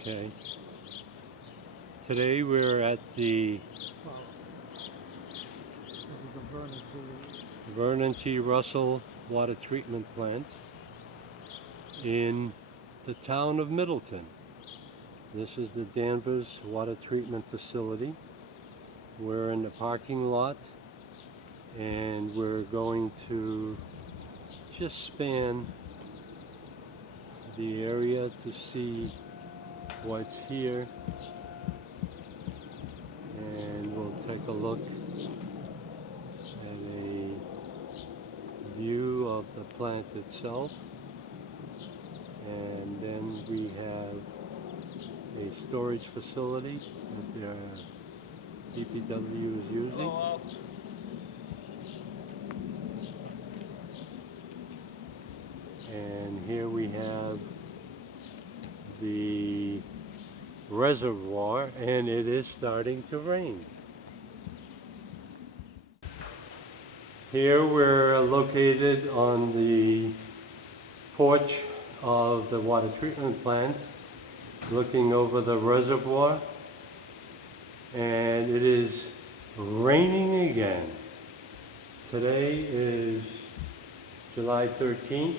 Okay. Today we're at the Well, this is the Vernon Vernon T. Russell Water Treatment Plant in the town of Middleton. This is the Danvers Water Treatment Facility. We're in the parking lot and we're going to just span the area to see what's here, and we'll take a look at a view of the plant itself, and then we have a storage facility that their DPW is using. Hello. And here we have the reservoir, and it is starting to rain. Here we're located on the porch of the water treatment plant, looking over the reservoir, and it is raining again. Today is July 13th,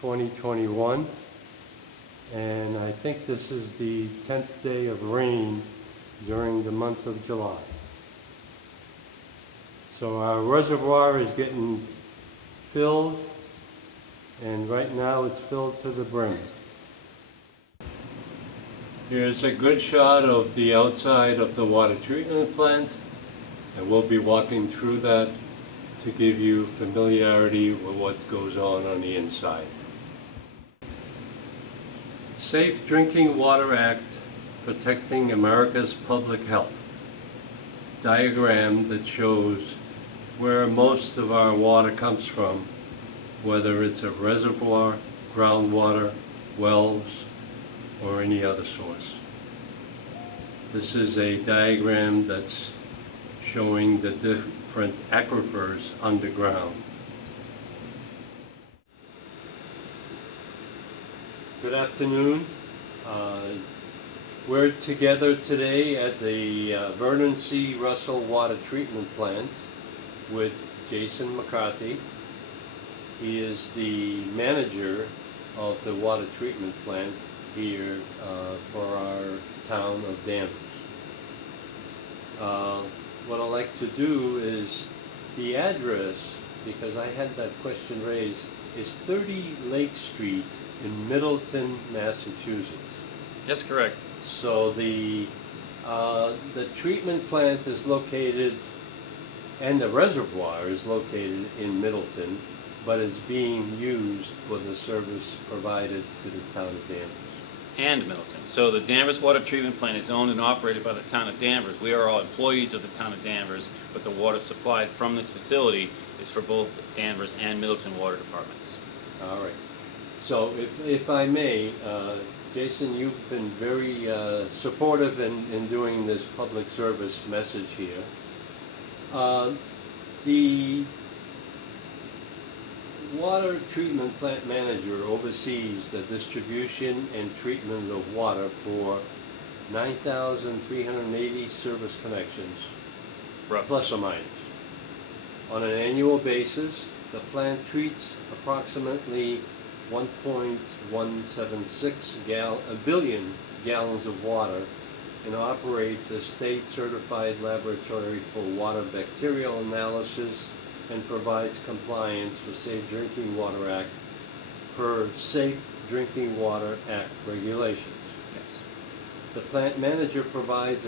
2021, and I think this is the 10th day of rain during the month of July. So our reservoir is getting filled, and right now it's filled to the brim. Here's a good shot of the outside of the water treatment plant, and we'll be walking through that to give you familiarity with what goes on the inside. Safe Drinking Water Act, protecting America's public health. Diagram that shows where most of our water comes from, whether it's a reservoir, groundwater, wells, or any other source. This is a diagram that's showing the different aquifers underground. Good afternoon. We're together today at the Vernon C. Russell Water Treatment Plant with Jason McCarthy. He is the manager of the water treatment plant here for our town of Danvers. What I'd like to do is the address, because I had that question raised, is 30 Lake Street in Middleton, Massachusetts. That's correct. So the treatment plant is located, and the reservoir is located in Middleton, but is being used for the service provided to the town of Danvers. And Middleton. So the Danvers Water Treatment Plant is owned and operated by the town of Danvers. We are all employees of the town of Danvers, but the water supplied from this facility is for both Danvers and Middleton water departments. All right. So if I may, Jason, you've been very supportive in doing this public service message here. The water treatment plant manager oversees the distribution and treatment of water for 9,380 service connections, Roughly. plus or minus. On an annual basis, the plant treats approximately 1.176 billion gallons of water and operates a state-certified laboratory for water bacterial analysis and provides compliance for Safe Drinking Water Act per Safe Drinking Water Act regulations. Yes. The plant manager provides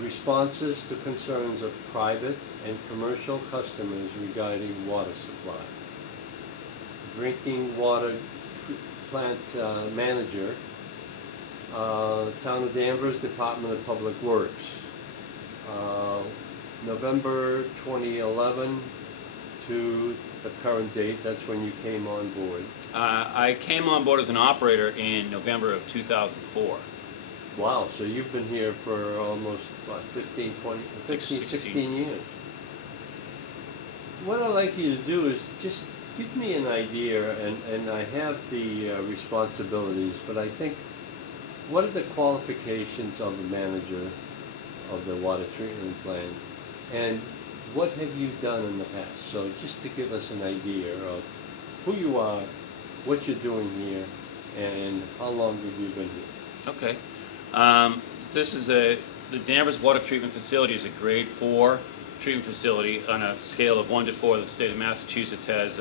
responses to concerns of private and commercial customers regarding water supply. Drinking water plant manager, Town of Danvers, Department of Public Works. November 2011 to the current date, that's when you came on board. I came on board as an operator in November of 2004. Wow, so you've been here for almost, what, 15, 20, 15, 16 years. What I'd like you to do is just give me an idea, and I have the responsibilities, but I think, what are the qualifications of the manager of the water treatment plant? And what have you done in the past? So just to give us an idea of who you are, what you're doing here, and how long have you been here? Okay. This is the Danvers Water Treatment Facility is a grade 4 treatment facility on a scale of 1 to 4. The state of Massachusetts has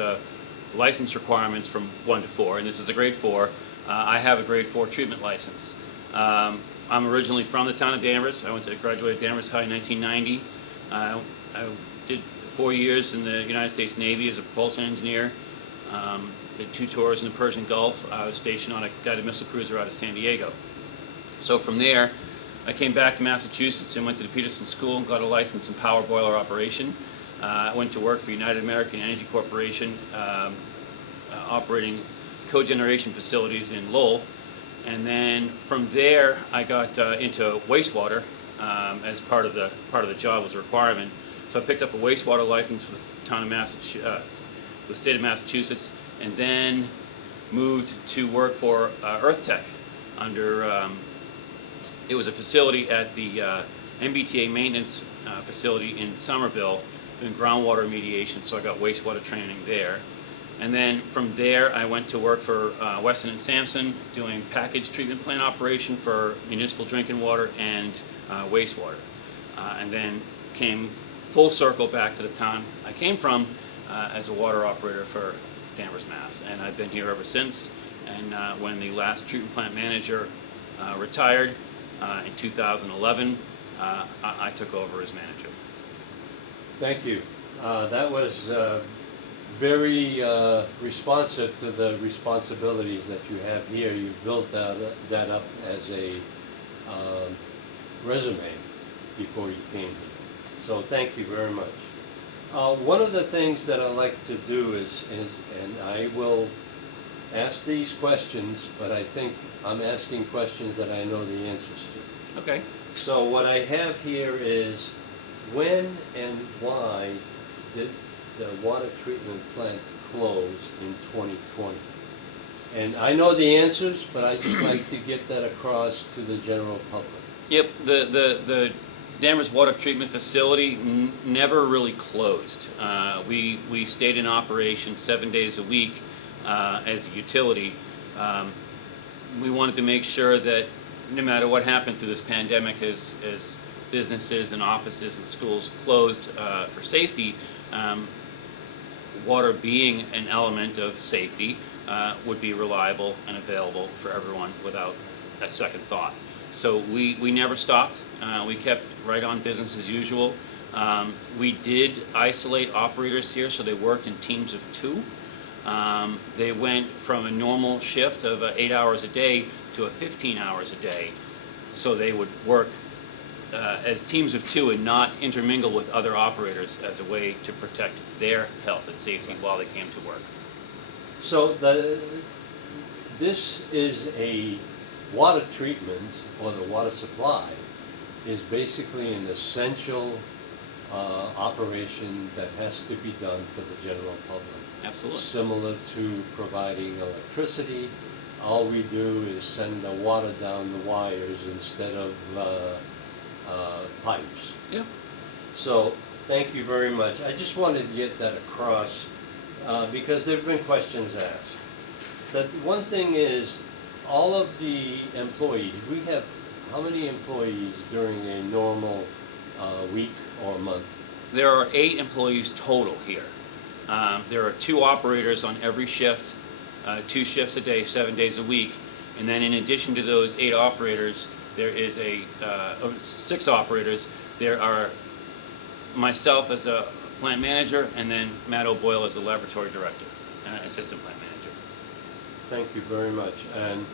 license requirements from 1 to 4, and this is a grade 4. I have a grade 4 treatment license. I'm originally from the town of Danvers. I went to graduate Danvers High in 1990. I did 4 years in the United States Navy as a propulsion engineer. Did 2 tours in the Persian Gulf. I was stationed on a guided missile cruiser out of San Diego. So from there, I came back to Massachusetts and went to the Peterson School and got a license in power boiler operation. I went to work for United American Energy Corporation, operating cogeneration facilities in Lowell. And then from there, I got into wastewater as part of the job was a requirement. So I picked up a wastewater license for the town of Massachusetts, for the state of Massachusetts, and then moved to work for Earth Tech under. It was a facility at the MBTA maintenance facility in Somerville doing groundwater remediation, so I got wastewater training there. And then from there, I went to work for Weston and Sampson doing package treatment plant operation for municipal drinking water and wastewater. And then came full circle back to the town I came from as a water operator for Danvers, Mass. And I've been here ever since. And when the last treatment plant manager retired in 2011, I took over as manager. Thank you. That was very responsive to the responsibilities that you have here. You've built that up as a resume before you came here. So thank you very much. One of the things that I like to do is, and I will ask these questions, but I think I'm asking questions that I know the answers to. Okay. So what I have here is, when and why did the water treatment plant close in 2020? And I know the answers, but I just like to get that across to the general public. Yep, the Danvers Water Treatment Facility never really closed. We stayed in operation 7 days a week as a utility. We wanted to make sure that no matter what happened through this pandemic, as businesses and offices and schools closed for safety, water being an element of safety would be reliable and available for everyone without a second thought. So we never stopped. We kept right on business as usual. We did isolate operators here, so they worked in teams of 2. They went from a normal shift of 8 hours a day to 15 hours a day. So they would work as teams of 2 and not intermingle with other operators as a way to protect their health and safety while they came to work. So this is a water treatment, or the water supply is basically an essential operation that has to be done for the general public. Absolutely. Similar to providing electricity. All we do is send the water down the wires instead of pipes. Yeah. So thank you very much. I just wanted to get that across because there have been questions asked. The one thing is, all of the employees, we have how many employees during a normal week or month? There are 8 employees total here. There are 2 operators on every shift, 2 shifts a day, 7 days a week. And then in addition to those 8 operators, there is 6 operators. There are myself as a plant manager, and then Matt O'Boyle as a laboratory director, assistant plant manager. Thank you very much. And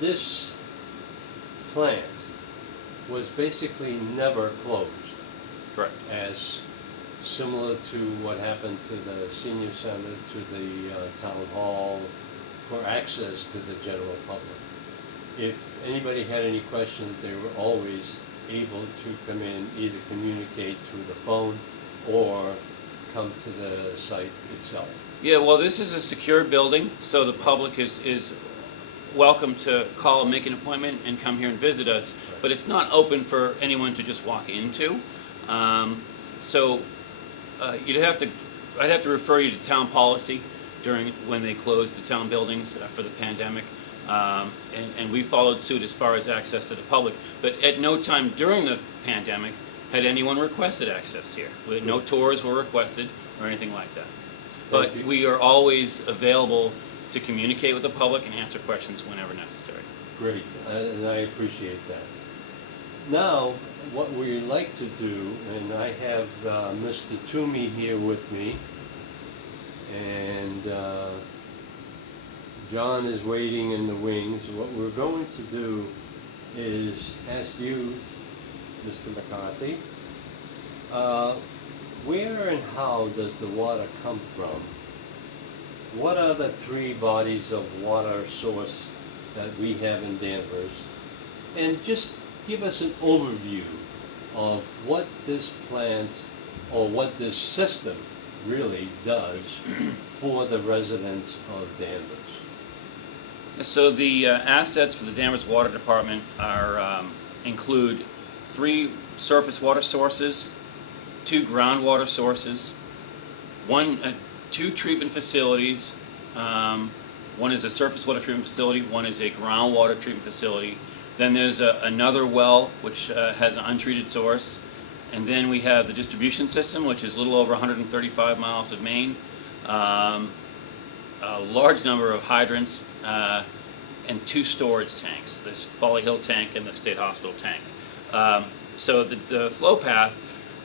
this plant was basically never closed. Correct. As similar to what happened to the senior center, to the town hall, for access to the general public. If anybody had any questions, they were always able to come in, either communicate through the phone or come to the site itself? Yeah, well, this is a secure building, so the public is welcome to call and make an appointment and come here and visit us, but it's not open for anyone to just walk into. So I'd have to refer you to town policy when they closed the town buildings for the pandemic. And we followed suit as far as access to the public. But at no time during the pandemic had anyone requested access here. No tours were requested or anything like that. But Thank you. we are always available to communicate with the public and answer questions whenever necessary. Great, and I appreciate that. Now, what we like to do, and I have Mr. Toomey here with me, and John is waiting in the wings. What we're going to do is ask you, Mr. McCarthy, where and how does the water come from? What are the three bodies of water source that we have in Danvers? And just give us an overview of what this plant or what this system really does for the residents of Danvers. So the assets for the Danvers Water Department include 3 surface water sources, 2 groundwater sources, 2 treatment facilities. One is a surface water treatment facility, one is a groundwater treatment facility. Then there's another well which has an untreated source. And then we have the distribution system, which is a little over 135 miles of main. A large number of hydrants, and 2 storage tanks, the Folly Hill tank and the State Hospital tank. So the flow path,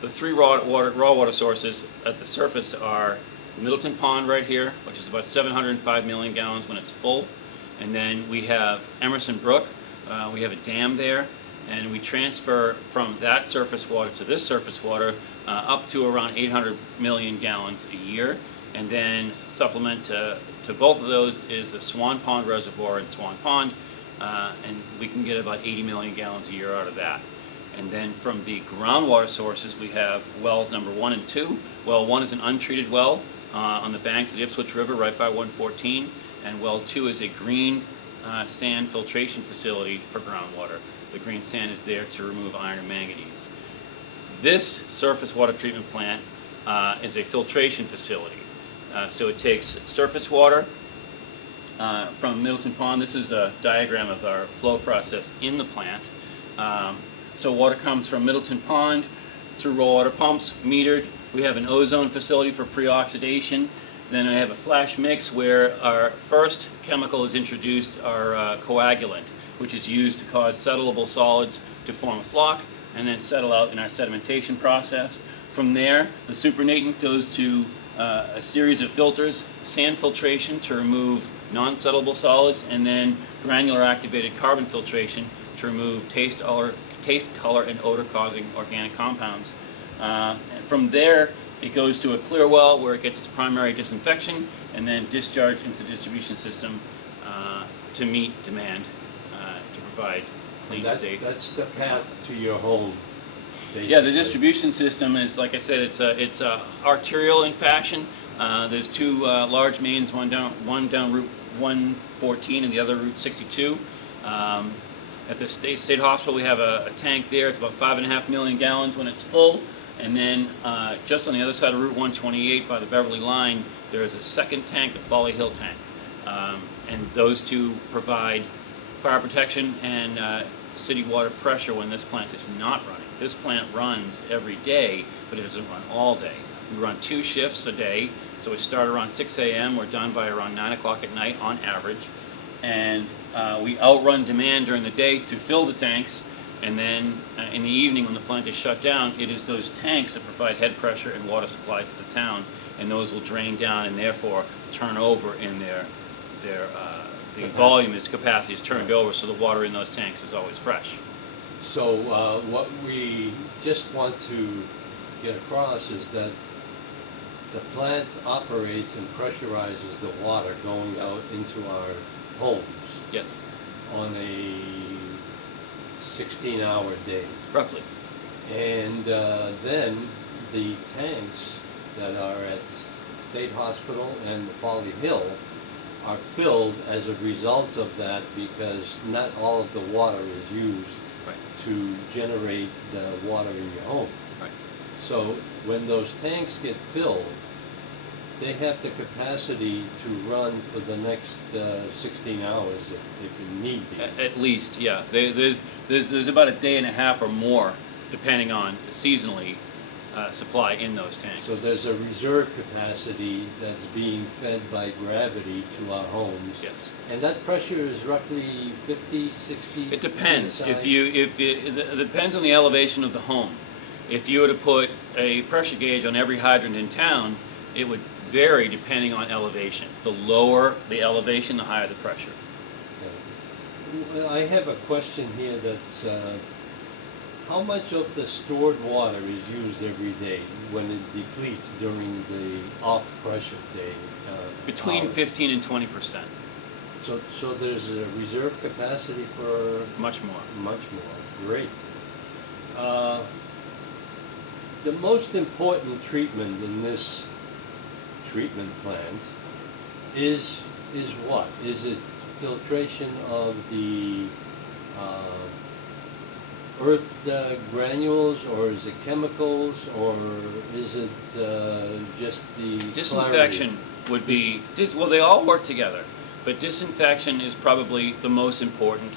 the 3 raw water sources at the surface are Middleton Pond right here, which is about 705 million gallons when it's full. And then we have Emerson Brook, we have a dam there, and we transfer from that surface water to this surface water up to around 800 million gallons a year. And then supplement to both of those is the Swan Pond Reservoir in Swan Pond, and we can get about 80 million gallons a year out of that. And then from the groundwater sources, we have wells number 1 and 2. Well 1 is an untreated well on the banks of the Ipswich River right by 114, and well 2 is a green sand filtration facility for groundwater. The green sand is there to remove iron and manganese. This surface water treatment plant is a filtration facility. So it takes surface water from Middleton Pond. This is a diagram of our flow process in the plant. So water comes from Middleton Pond through raw water pumps, metered. We have an ozone facility for pre-oxidation. Then I have a flash mix where our first chemical is introduced, our coagulant, which is used to cause settlable solids to form a flock and then settle out in our sedimentation process. From there, the supernatant goes to a series of filters, sand filtration to remove non-settlable solids, and then granular activated carbon filtration to remove taste, color, and odor-causing organic compounds. And from there, it goes to a clear well where it gets its primary disinfection, and then discharged into the distribution system to meet demand, to provide clean, safe. That's the path to your home, basically. Yeah, the distribution system is, like I said, it's arterial in fashion. There's 2 large mains, one down Route 114 and the other Route 62. At the State Hospital, we have a tank there. It's about 5.5 million gallons when it's full. And then just on the other side of Route 128 by the Beverly line, there is a second tank, the Folly Hill tank. And those 2 provide fire protection and city water pressure when this plant is not running. This plant runs every day, but it doesn't run all day. We run 2 shifts a day, so we start around 6 a.m. We're done by around 9 o'clock at night on average. And we outrun demand during the day to fill the tanks, and then in the evening when the plant is shut down, it is those tanks that provide head pressure and water supply to the town, and those will drain down and therefore turn over in the volume, its capacity is turned over, so the water in those tanks is always fresh. So what we just want to get across is that the plant operates and pressurizes the water going out into our homes Yes, on a 16-hour day. roughly. And then the tanks that are at State Hospital and the Folly Hill are filled as a result of that, because not all of the water is used Right. to generate the water in your home. Right. So when those tanks get filled, they have the capacity to run for the next 16 hours if you need be. At least, yeah. There's about a day and a half or more, depending on seasonally, supply in those tanks. So there's a reserve capacity that's being fed by gravity to our homes. Yes. And that pressure is roughly 50, 60? It depends. inside? It depends on the elevation of the home. If you were to put a pressure gauge on every hydrant in town, it would vary depending on elevation. The lower the elevation, the higher the pressure. Okay. Well, I have a question here that's, how much of the stored water is used every day when it depletes during the off-pressure day? Between hours? 15 and 20%. So there's a reserve capacity for Much more. much more. Great. The most important treatment in this treatment plant is what? Is it filtration of the earth granules, or is it chemicals, or is it just the Disinfection would be, well, they all work together, but disinfection is probably the most important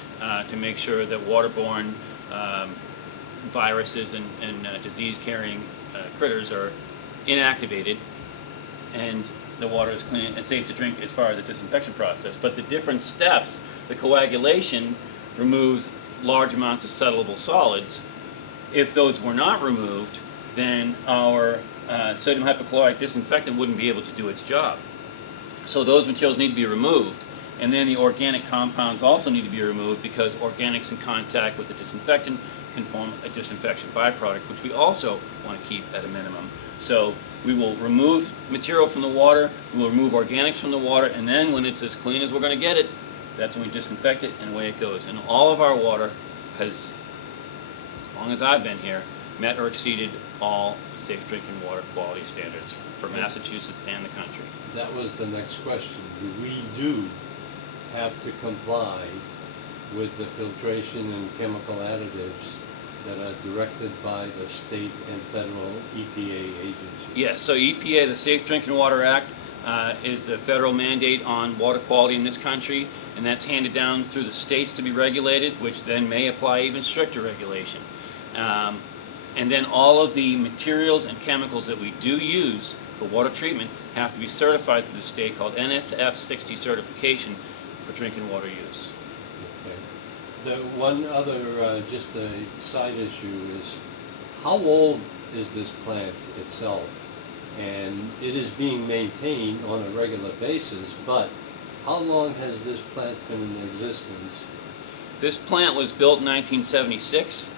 to make sure that waterborne viruses and disease-carrying critters are inactivated, and the water is clean and safe to drink as far as the disinfection process. But the different steps, the coagulation removes large amounts of settlable solids. If those were not removed, then our sodium hypochlorite disinfectant wouldn't be able to do its job. So those materials need to be removed, and then the organic compounds also need to be removed, because organics in contact with the disinfectant can form a disinfection byproduct, which we also want to keep at a minimum. So we will remove material from the water, we will remove organics from the water, and then when it's as clean as we're going to get it, that's when we disinfect it, and away it goes. And all of our water has, as long as I've been here, met or exceeded all safe drinking water quality standards for Massachusetts and the country. That was the next question. We do have to comply with the filtration and chemical additives that are directed by the state and federal EPA agencies. Yes, so EPA, the Safe Drinking Water Act, is the federal mandate on water quality in this country, and that's handed down through the states to be regulated, which then may apply even stricter regulation. And then all of the materials and chemicals that we do use for water treatment have to be certified through the state, called NSF 60 certification for drinking water use. Okay. The one other, just a side issue is, how old is this plant itself? And it is being maintained on a regular basis, but how long has this plant been in existence? This plant was built in 1976,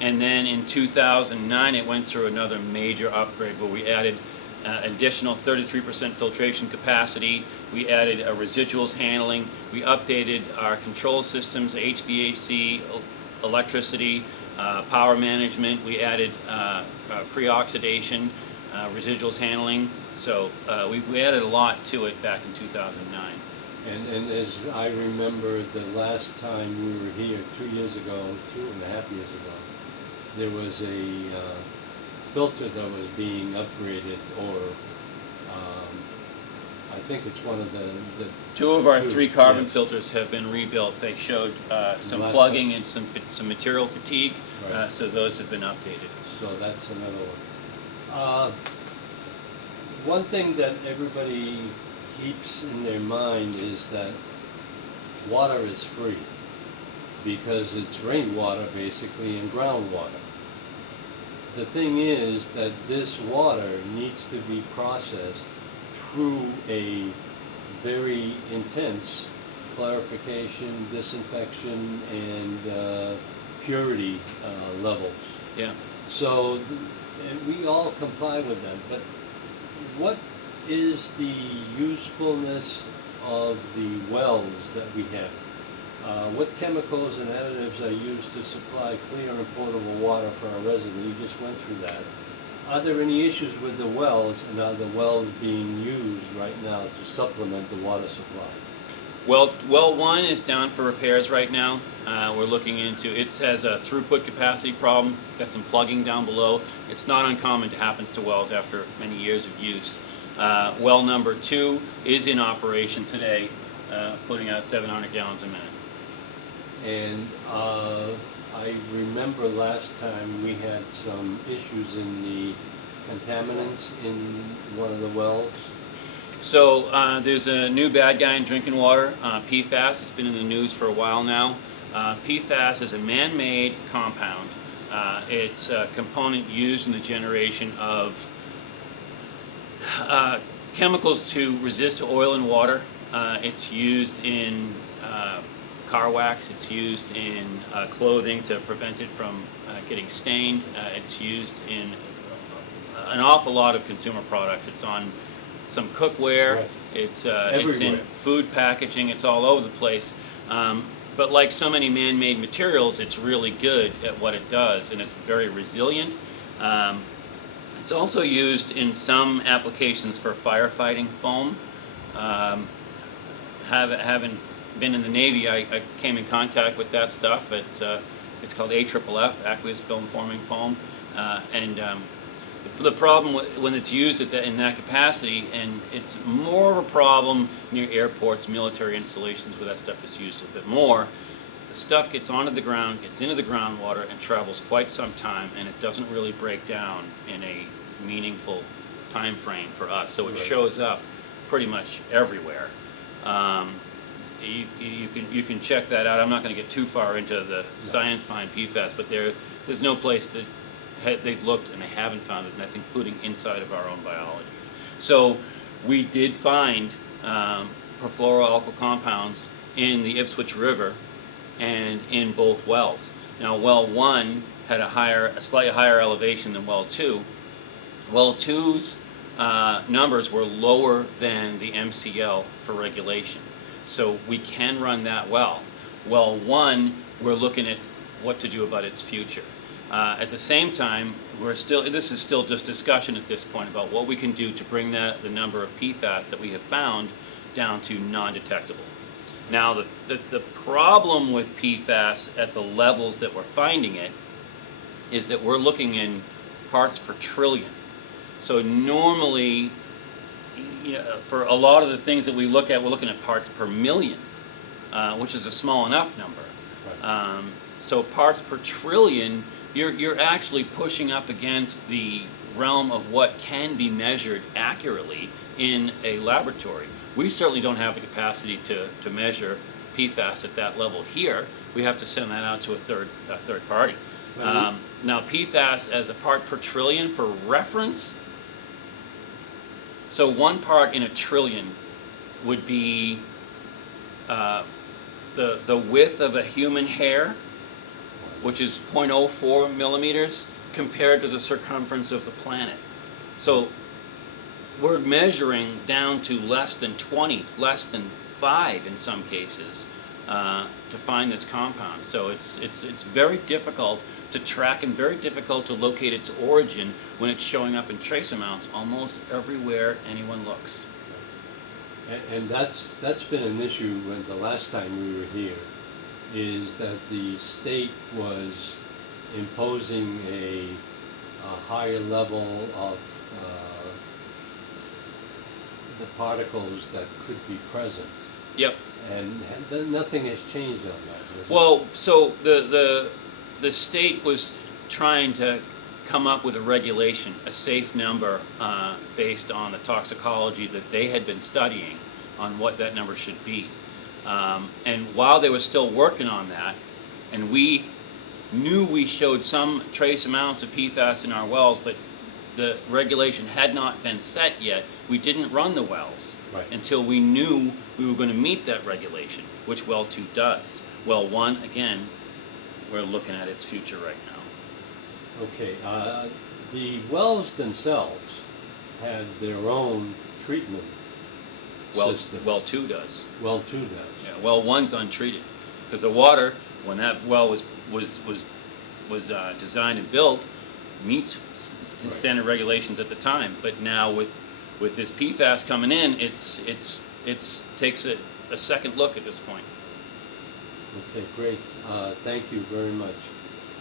and then in 2009 it went through another major upgrade where we added additional 33% filtration capacity, we added residuals handling, we updated our control systems, HVAC, electricity, power management, we added pre-oxidation, residuals handling, so we added a lot to it back in 2009. And as I remember, the last time we were here 2 years ago, 2.5 years ago, there was a filter that was being upgraded, or I think it's one of the Two of our 3 carbon yes. filters have been rebuilt. They showed some Last plugging one. and some material fatigue, Right. so those have been updated. So that's another one. One thing that everybody keeps in their mind is that water is free, because it's rainwater basically and groundwater. The thing is that this water needs to be processed through a very intense clarification, disinfection, and purity levels. Yeah. So and we all comply with them, but what is the usefulness of the wells that we have? What chemicals and additives are used to supply clear and potable water for our residents? You just went through that. Are there any issues with the wells, and are the wells being used right now to supplement the water supply? Well 1 is down for repairs right now. We're looking into, it has a throughput capacity problem, got some plugging down below. It's not uncommon to happens to wells after many years of use. Well number 2 is in operation today, putting out 700 gallons a minute. And I remember last time we had some issues in the contaminants in one of the wells. So there's a new bad guy in drinking water, PFAS. It's been in the news for a while now. PFAS is a man-made compound. It's a component used in the generation of chemicals to resist oil and water. It's used in car wax. It's used in clothing to prevent it from getting stained. It's used in an awful lot of consumer products. It's on some cookware. Right. It's Everywhere. in food packaging. It's all over the place. But like so many man-made materials, it's really good at what it does, and it's very resilient. It's also used in some applications for firefighting foam. Having been in the Navy, I came in contact with that stuff. It's called AFFF, aqueous film forming foam, the problem when it's used in that capacity, and it's more of a problem near airports, military installations where that stuff is used a bit more. The stuff gets onto the ground, gets into the groundwater, and travels quite some time, and it doesn't really break down in a meaningful time frame for us. So it Right. shows up pretty much everywhere. You can check that out. I'm not going to get too far into the science behind PFAS, but there's no place that they've looked and they haven't found it, and that's including inside of our own biologies. So we did find perfluoroalkyl compounds in the Ipswich River and in both wells. Now well 1 had a slightly higher elevation than well 2. Well 2's numbers were lower than the MCL for regulation. So we can run that well. Well 1, we're looking at what to do about its future. At the same time, this is still just discussion at this point about what we can do to bring the number of PFAS that we have found down to non-detectable. Now, the problem with PFAS at the levels that we're finding it is that we're looking in parts per trillion. So normally, for a lot of the things that we look at, we're looking at parts per million, which is a small enough number. Right. So parts per trillion, you're actually pushing up against the realm of what can be measured accurately in a laboratory. We certainly don't have the capacity to measure PFAS at that level here. We have to send that out to a third party. Now PFAS as a part per trillion for reference, so 1 part in a trillion would be the width of a human hair, which is 0.04 millimeters, compared to the circumference of the planet. So we're measuring down to less than 20, less than 5 in some cases, to find this compound. So it's very difficult to track and very difficult to locate its origin when it's showing up in trace amounts almost everywhere anyone looks. And that's been an issue when the last time we were here, is that the state was imposing a higher level of the particles that could be present. Yep. And nothing has changed on that, has it? Well, so the state was trying to come up with a regulation, a safe number, based on the toxicology that they had been studying on what that number should be. And while they were still working on that, and we knew we showed some trace amounts of PFAS in our wells, but the regulation had not been set yet, we didn't run the wells until we knew we were going to meet that regulation, which well 2 does. Well 1, again, we're looking at its future right now. Okay, the wells themselves have their own treatment system. Well 2 does. Well 2 does. Yeah, well 1's untreated, because the water, when that well was designed and built, meets Right. standard regulations at the time. But now with this PFAS coming in, it's takes a second look at this point. Okay, great. Thank you very much.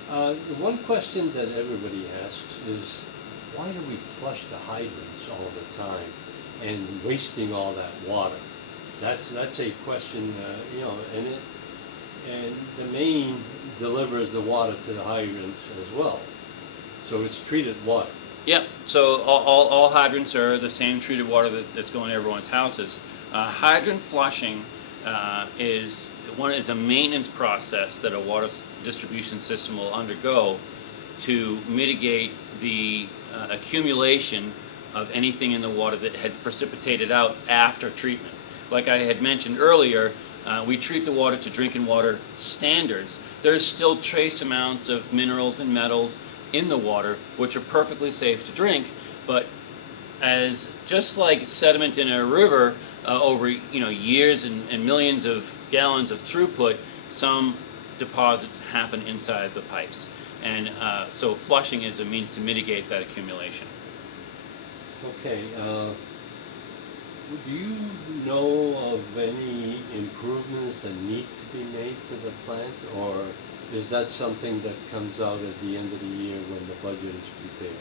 The one question that everybody asks is, why do we flush the hydrants all the time and wasting all that water? That's a question, and the main delivers the water to the hydrants as well. So it's treated water. Yep. So all hydrants are the same treated water that's going to everyone's houses. Hydrant flushing is a maintenance process that a water distribution system will undergo to mitigate the accumulation of anything in the water that had precipitated out after treatment. Like I had mentioned earlier, we treat the water to drinking water standards. There's still trace amounts of minerals and metals in the water which are perfectly safe to drink, but as just like sediment in a river over years and millions of gallons of throughput, some deposits happen inside the pipes, and so flushing is a means to mitigate that accumulation. Okay. Do you know of any improvements that need to be made to the plant, or is that something that comes out at the end of the year when the budget is prepared?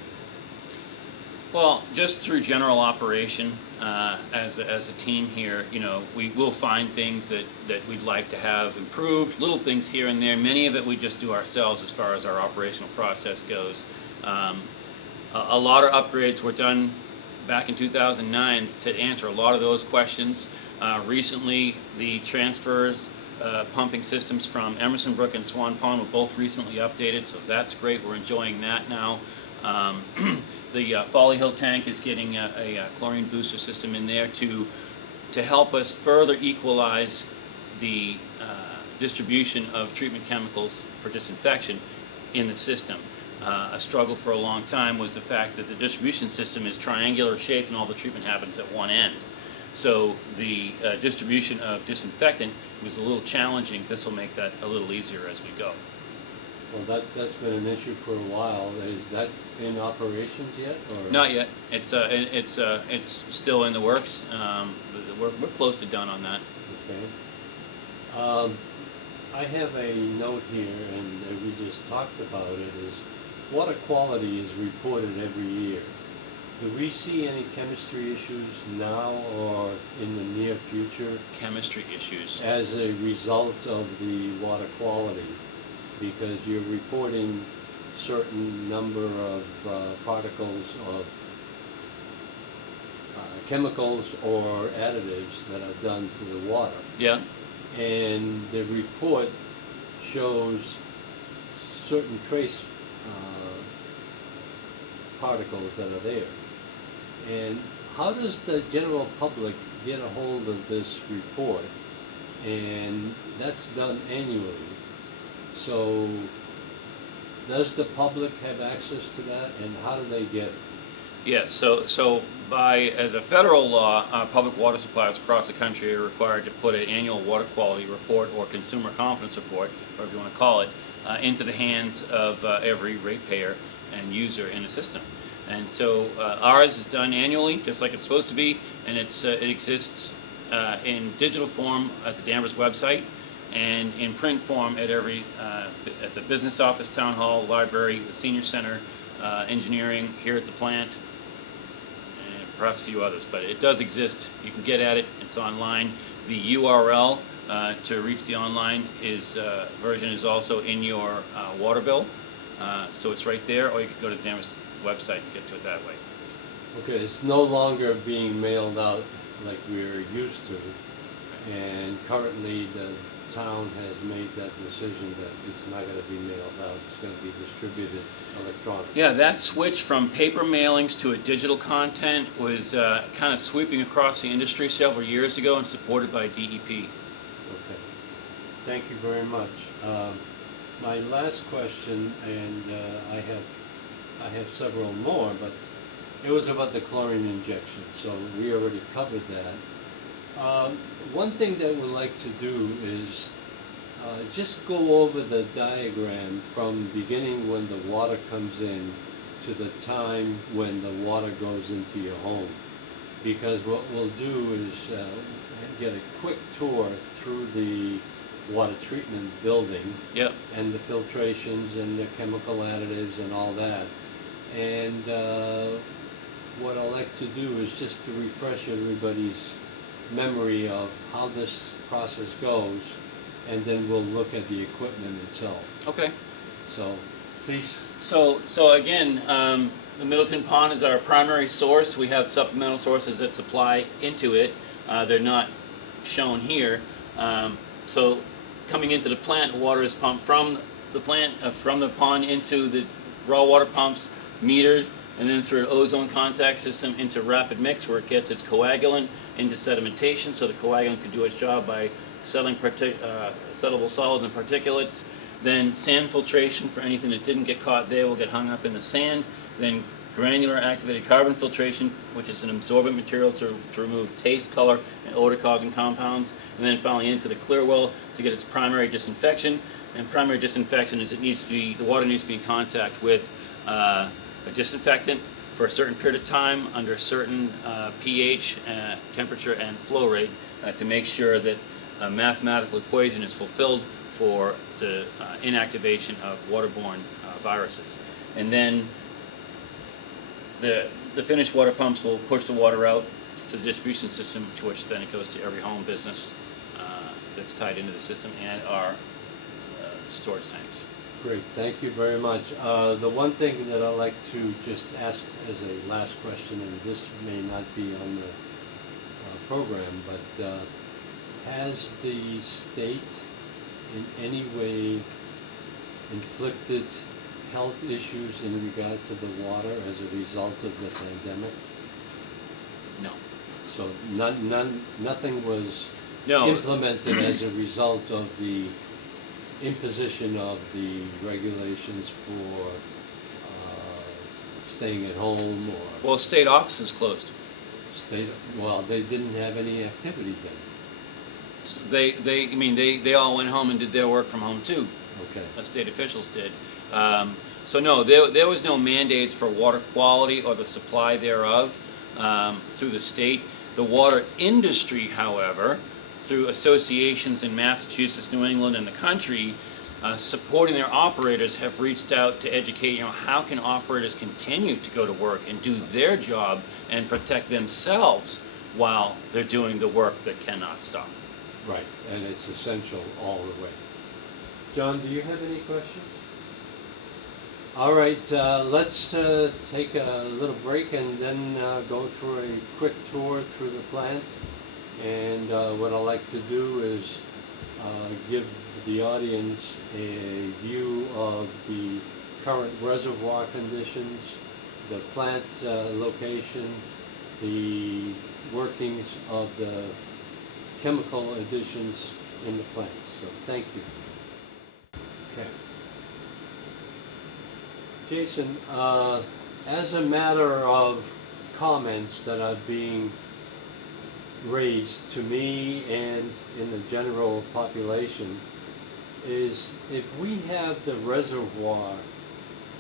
Well, just through general operation, as a team here, we will find things that we'd like to have improved, little things here and there. Many of it we just do ourselves as far as our operational process goes. A lot of upgrades were done back in 2009 to answer a lot of those questions. Recently, the transfers pumping systems from Emerson Brook and Swan Pond were both recently updated, so that's great. We're enjoying that now. The Folly Hill tank is getting a chlorine booster system in there to help us further equalize the distribution of treatment chemicals for disinfection in the system. A struggle for a long time was the fact that the distribution system is triangular shaped and all the treatment happens at one end. So the distribution of disinfectant was a little challenging. This will make that a little easier as we go. Well, that's been an issue for a while. Is that in operations yet, or? Not yet. It's still in the works. We're close to done on that. Okay. I have a note here, and we just talked about it, is water quality is reported every year. Do we see any chemistry issues now or in the near future Chemistry issues. as a result of the water quality? Because you're reporting certain number of particles of chemicals or additives that are done to the water. Yeah. And the report shows certain trace particles that are there. And how does the general public get a hold of this report? And that's done annually. So does the public have access to that, and how do they get it? Yes. So as a federal law, public water suppliers across the country are required to put an annual water quality report or consumer confidence report, whatever you want to call it, into the hands of every ratepayer and user in the system. And so ours is done annually, just like it's supposed to be, and it exists in digital form at the Danvers website, and in print form at at the business office, town hall, library, the senior center, engineering here at the plant, and perhaps a few others. But it does exist. You can get at it. It's online. The URL to reach the online version is also in your water bill, so it's right there. Or you could go to the Danvers website and get to it that way. Okay, it's no longer being mailed out like we're used to, and currently the town has made that decision that it's not going to be mailed out, it's going to be distributed electronically. Yeah, that switch from paper mailings to a digital content was kind of sweeping across the industry several years ago and supported by DEP. Okay, thank you very much. My last question, and I have several more, but it was about the chlorine injection, so we already covered that. One thing that we'd like to do is just go over the diagram from beginning when the water comes in to the time when the water goes into your home. Because what we'll do is get a quick tour through the water treatment building Yep. and the filtrations and the chemical additives and all that. And what I like to do is just to refresh everybody's memory of how this process goes, and then we'll look at the equipment itself. Okay. So, please. So again, the Middleton Pond is our primary source. We have supplemental sources that supply into it. They're not shown here. So coming into the plant, water is pumped from the plant, from the pond into the raw water pumps, metered, and then through an ozone contact system into rapid mix, where it gets its coagulant into sedimentation, so the coagulant can do its job by settling settleable solids and particulates. Then sand filtration for anything that didn't get caught there will get hung up in the sand. Then granular activated carbon filtration, which is an absorbent material to remove taste, color, and odor-causing compounds. And then finally into the clear well to get its primary disinfection. And primary disinfection is the water needs to be in contact with a disinfectant for a certain period of time under a certain pH, temperature, and flow rate to make sure that a mathematical equation is fulfilled for the inactivation of waterborne viruses. And then the finished water pumps will push the water out to the distribution system, to which then it goes to every home business that's tied into the system, and our storage tanks. Great, thank you very much. The one thing that I'd like to just ask as a last question, and this may not be on the program, but has the state in any way inflicted health issues in regard to the water as a result of the pandemic? No. So nothing was No. implemented as a result of the imposition of the regulations for staying at home or Well, state offices closed. well, they didn't have any activity then. They all went home and did their work from home too. Okay. State officials did. So no, there was no mandates for water quality or the supply thereof through the state. The water industry, however, through associations in Massachusetts, New England, and the country, supporting their operators, have reached out to educate, how can operators continue to go to work and do their job and protect themselves while they're doing the work that cannot stop. Right, and it's essential all the way. John, do you have any questions? All right, let's take a little break and then go through a quick tour through the plant. And what I like to do is give the audience a view of the current reservoir conditions, the plant location, the workings of the chemical additions in the plant. So thank you. Okay. Jason, as a matter of comments that are being raised to me and in the general population, is if we have the reservoir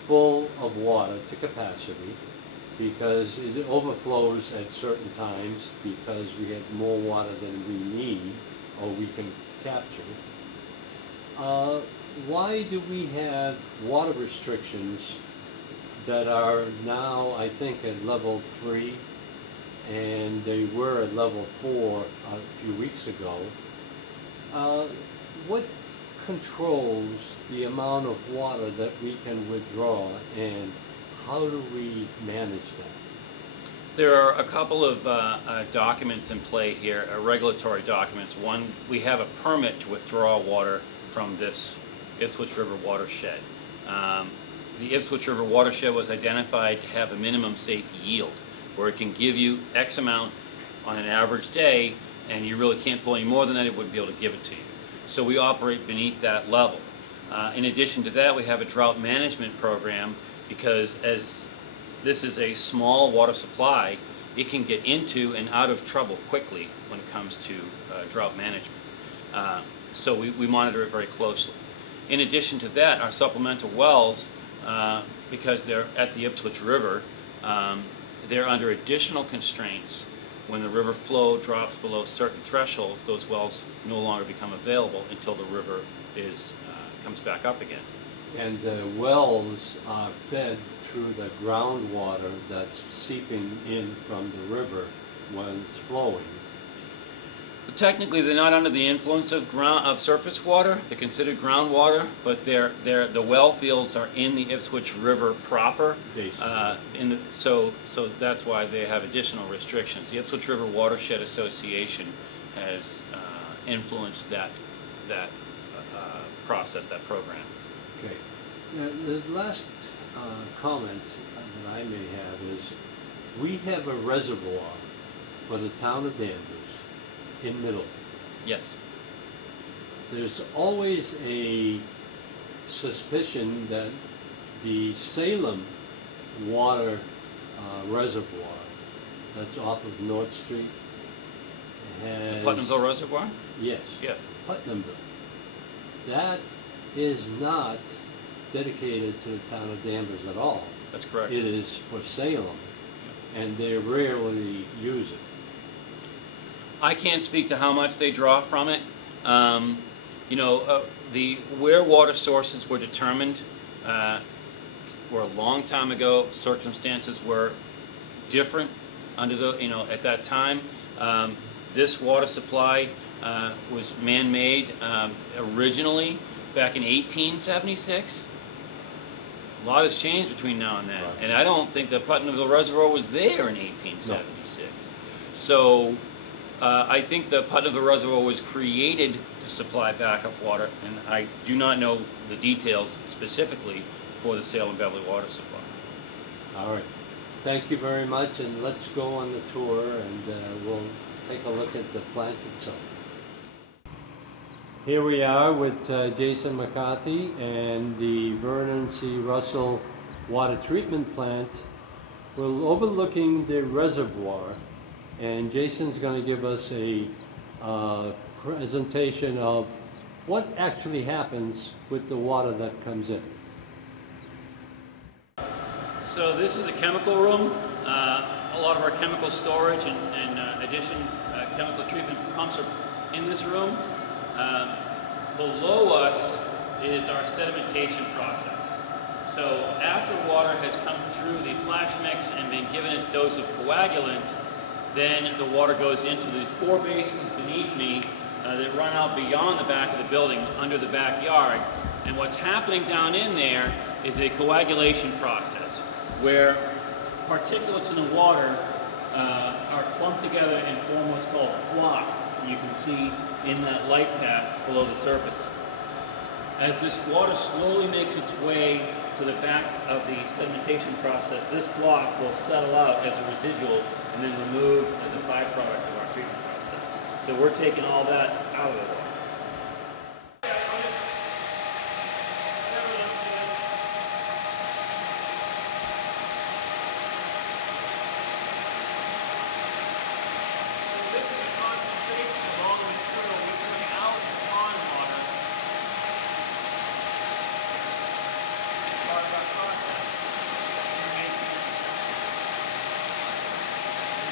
full of water to capacity, because it overflows at certain times because we have more water than we need or we can capture, why do we have water restrictions that are now, I think, at level 3, and they were at level 4 a few weeks ago? What controls the amount of water that we can withdraw, and how do we manage that? There are a couple of documents in play here, regulatory documents. One, we have a permit to withdraw water from this Ipswich River watershed. The Ipswich River watershed was identified to have a minimum safe yield, where it can give you X amount on an average day, and you really can't pull any more than that, it wouldn't be able to give it to you. So we operate beneath that level. In addition to that, we have a drought management program, because as this is a small water supply, it can get into and out of trouble quickly when it comes to drought management. So we monitor it very closely. In addition to that, our supplemental wells because they're at the Ipswich River, they're under additional constraints. When the river flow drops below certain thresholds, those wells no longer become available until the river comes back up again. And the wells are fed through the groundwater that's seeping in from the river when it's flowing. But technically, they're not under the influence of surface water. They're considered groundwater, but the well fields are in the Ipswich River proper. Basically. So that's why they have additional restrictions. The Ipswich River Watershed Association has influenced that process, that program. Okay. The last comment that I may have is, we have a reservoir for the town of Danvers in Middleton. Yes. There's always a suspicion that the Salem water reservoir that's off of North Street has... The Putnamville Reservoir? Yes. Yes. Putnamville. That is not dedicated to the town of Danvers at all. That's correct. It is for Salem, and they rarely use it. I can't speak to how much they draw from it. Where water sources were determined were a long time ago. Circumstances were different at that time. This water supply was man-made originally back in 1876. A lot has changed between now and then, Right. and I don't think the Putnamville Reservoir was there in 1876. No. So I think the Putnamville Reservoir was created to supply backup water, and I do not know the details specifically for the Salem Beverly water supply. All right. Thank you very much, and let's go on the tour, and we'll take a look at the plant itself. Here we are with Jason McCarthy and the Vernon C. Russell water treatment plant. We're overlooking the reservoir, and Jason's going to give us a presentation of what actually happens with the water that comes in. So this is the chemical room. A lot of our chemical storage and chemical treatment pumps are in this room. Below us is our sedimentation process. So after water has come through the flash mix and been given its dose of coagulant, then the water goes into these 4 basins beneath me that run out beyond the back of the building, under the backyard. And what's happening down in there is a coagulation process where particulates in the water are clumped together and form what's called flock. You can see in that light path below the surface. As this water slowly makes its way to the back of the sedimentation process, this flock will settle out as a residual and then removed as a byproduct of our treatment process. So we're taking all that out of the water.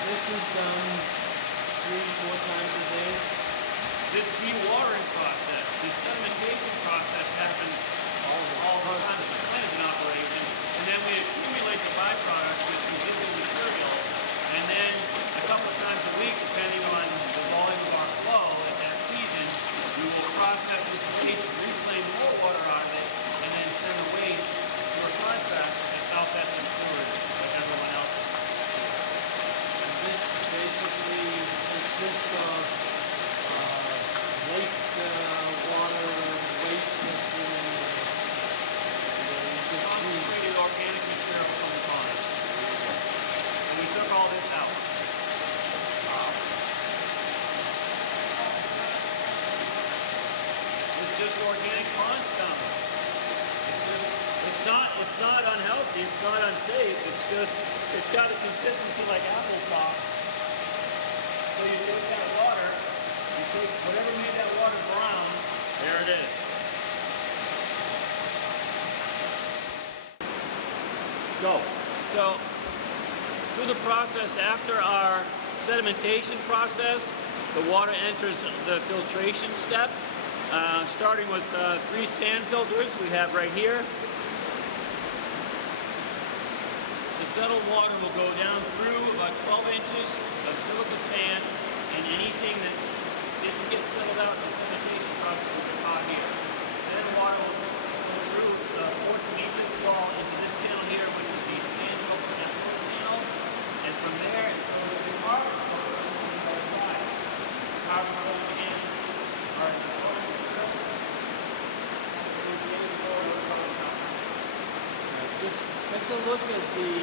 This is done 3-4 times a day. This dewatering process, the sedimentation process happens all the time that the plant is in operation, and then we accumulate the byproducts with residual material, and then a couple of times a week, depending on the volume of our flow at that season, we will process this waste, reclaim more water out of it, and then send the waste to a contract at South Essex Sewers with everyone else. This basically consists of water, waste that's Concentrated organic material from the pond. And we took all this out. It's just organic pond scum. It's not unhealthy, it's not unsafe, it's got a consistency like applesauce. So you take that water, you take whatever made that water brown, there it is. Go. So, through the process, after our sedimentation process, the water enters the filtration step, starting with 3 sand filters we have right here. The settled water will go down through about 12 inches of silica sand, and anything that didn't get settled out in the sedimentation process will be caught here. Then water will go through the fourth maintenance wall into this channel here, which is the sand filter effluent channel, and from there it goes to the carbon filter on the other side. Carbon filter again are the storage material. Just take a look at the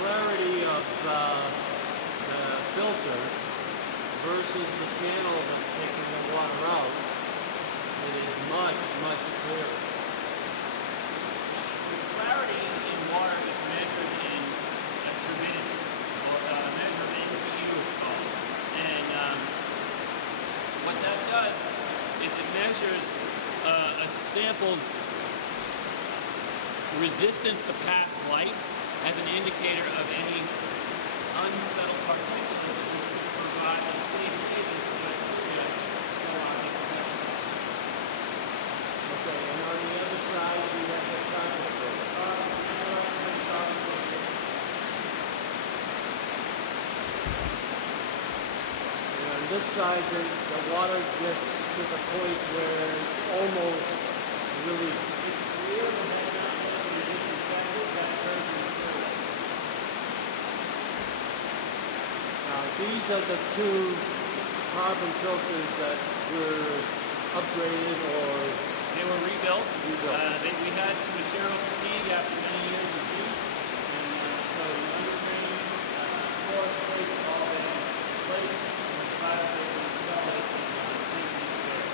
clarity of the filter versus the channel that's taking the water out. It is much, much clearer. The clarity in water is measured in turbidity, or measured in NTU it's called. And what that does is it measures a sample's resistance to past light as an indicator of any unsettled particulates which could provide a stabilization to bacteria that are on the vessel. Okay, and on the other side we have the carbon filter. And on this side the water gets to the point where it's almost really It's clear and has not been disinfected that occurs in the fluid. these are the 2 carbon filters that were upgraded or They were rebuilt. Rebuilt. We had some material fatigue after many years of use, and so the underframe, floor space have all been replaced, and the fire has been installed, and things are good.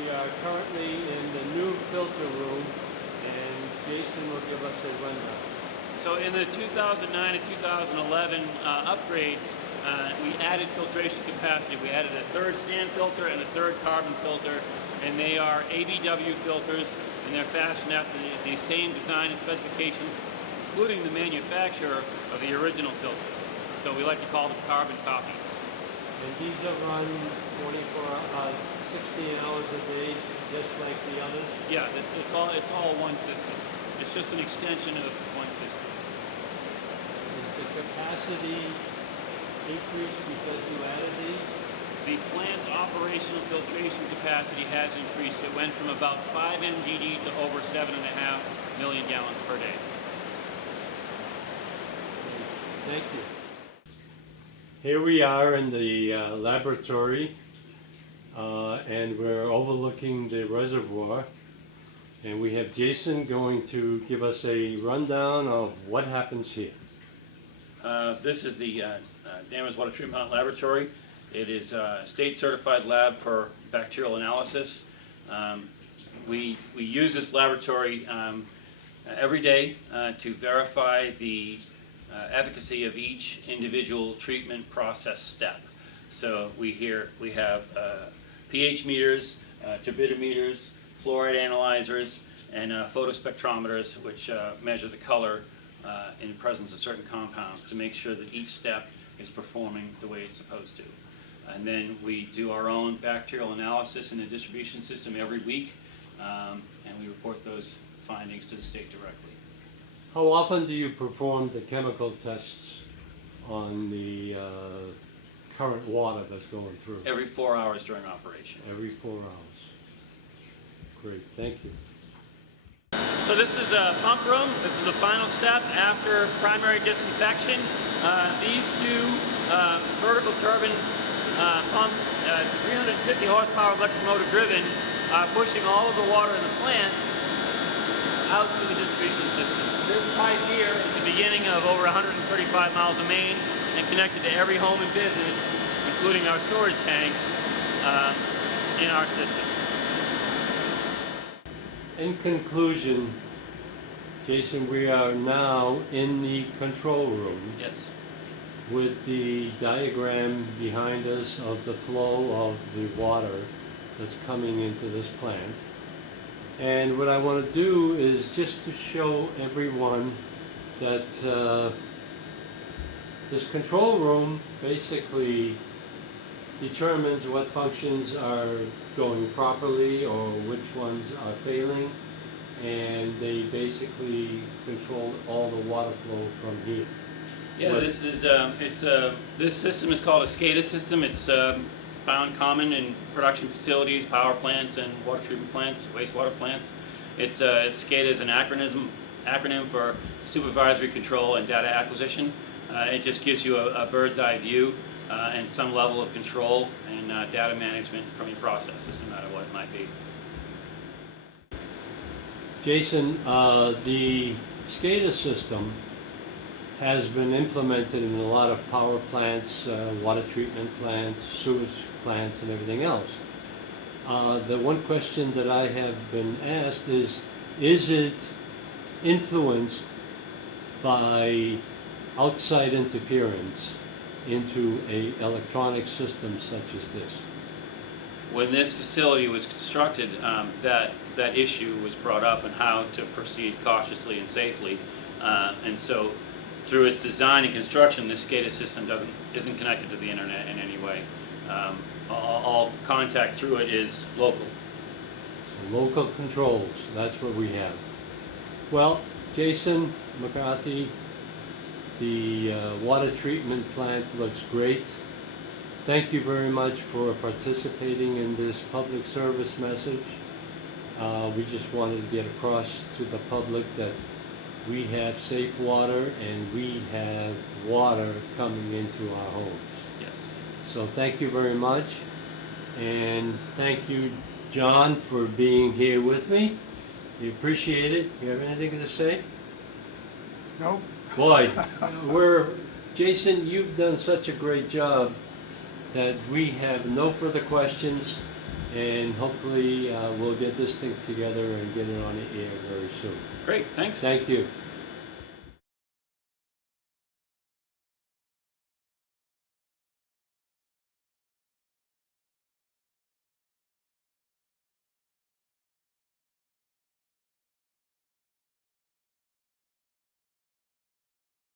we are currently in the new filter room and Jason will give us a rundown. So in the 2009 and 2011 upgrades, we added filtration capacity. We added a 3rd sand filter and a 3rd carbon filter, and they are ABW filters, and they're fashioned after the same design and specifications, including the manufacturer of the original filters. So we like to call them carbon copies. And these are run 16 hours a day, just like the others. Yeah, it's all one system. It's just an extension of one system. Is the capacity increased because you added these? The plant's operational filtration capacity has increased. It went from about 5 MGD to over 7.5 million gallons per day. Thank you. Here we are in the laboratory and we're overlooking the reservoir, and we have Jason going to give us a rundown of what happens here. This is the Danvers Water Treatment Plant Laboratory. It is a state-certified lab for bacterial analysis. We use this laboratory every day to verify the efficacy of each individual treatment process step. So we have pH meters, turbidimeters, fluoride analyzers, and photospectrometers, which measure the color in the presence of certain compounds to make sure that each step is performing the way it's supposed to. And then we do our own bacterial analysis in the distribution system every week, and we report those findings to the state directly. How often do you perform the chemical tests on the current water that's going through? Every 4 hours during operation. Every 4 hours. Great, thank you. So this is the pump room. This is the final step after primary disinfection. These 2 vertical turbine pumps, 350 horsepower electric motor driven, are pushing all of the water in the plant out to the distribution system. This pipe here is the beginning of over 135 miles of main and connected to every home and business, including our storage tanks in our system. In conclusion, Jason, we are now in the control room. Yes. with the diagram behind us of the flow of the water that's coming into this plant. And what I want to do is just to show everyone that this control room basically determines what functions are going properly or which ones are failing, and they basically control all the water flow from here. Yeah, What- this is this system is called a SCADA system. It's found common in production facilities, power plants, and water treatment plants, wastewater plants. It's SCADA is an acronym for supervisory control and data acquisition. It just gives you a bird's eye view and some level of control and data management from your processes, no matter what it might be. Jason, the SCADA system has been implemented in a lot of power plants, water treatment plants, sewage plants, and everything else. The one question that I have been asked is it influenced by outside interference into a electronic system such as this? When this facility was constructed, that issue was brought up and how to proceed cautiously and safely, and so through its design and construction, this SCADA system isn't connected to the internet in any way. All contact through it is local. So local controls, that's what we have. Well, Jason McCarthy, the water treatment plant looks great. Thank you very much for participating in this public service message. We just wanted to get across to the public that we have safe water and we have water coming into our homes. Yes. So thank you very much. And thank you, John, for being here with me. We appreciate it. You have anything to say? Nope. Boy, Jason, you've done such a great job that we have no further questions, and hopefully we'll get this thing together and get it on the air very soon. Great, thanks. Thank you.